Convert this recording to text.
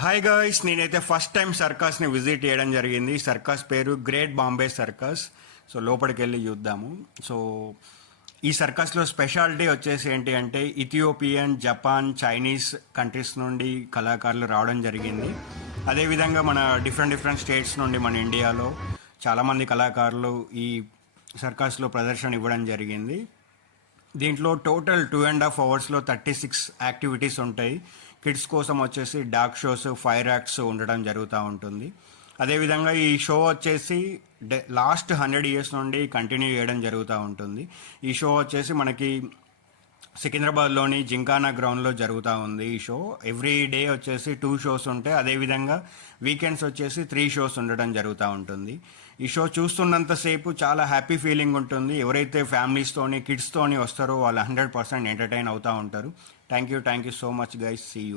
Hi guys, నేనైతే first time సర్కస్ని visit చేయడం జరిగింది. సర్కస్ పేరు గ్రేట్ బాంబే సర్కస్. సో లోపలికి వెళ్ళి చూద్దాము. సో ఈ సర్కస్లో స్పెషాలిటీ వచ్చేసి ఏంటి అంటే ఇథియోపియన్, జపాన్, చైనీస్ కంట్రీస్ నుండి కళాకారులు రావడం జరిగింది. అదేవిధంగా మన డిఫరెంట్ స్టేట్స్ నుండి మన ఇండియాలో చాలామంది కళాకారులు ఈ సర్కస్లో ప్రదర్శన ఇవ్వడం జరిగింది. దీంట్లో టోటల్ 2.5 అవర్స్లో 36 యాక్టివిటీస్ ఉంటాయి. కిడ్స్ కోసం వచ్చేసి డార్క్ షోస్, ఫైర్ యాక్ట్స్ ఉండడం జరుగుతూ ఉంటుంది. అదేవిధంగా ఈ షో వచ్చేసి లాస్ట్ 100 years నుండి కంటిన్యూ చేయడం జరుగుతూ ఉంటుంది. ఈ షో వచ్చేసి మనకి సికింద్రాబాద్లోని జింకానా గ్రౌండ్లో జరుగుతూ ఉంది. ఈ షో ఎవ్రీ డే వచ్చేసి 2 షోస్ ఉంటాయి. అదేవిధంగా వీకెండ్స్ వచ్చేసి 3 షోస్ ఉండడం జరుగుతూ ఉంటుంది. ఈ షో చూస్తున్నంతసేపు చాలా హ్యాపీ ఫీలింగ్ ఉంటుంది. ఎవరైతే ఫ్యామిలీస్తోని కిడ్స్తోని వస్తారో వాళ్ళు 100% ఎంటర్టైన్ అవుతూ ఉంటారు. Thank you so much guys. See you.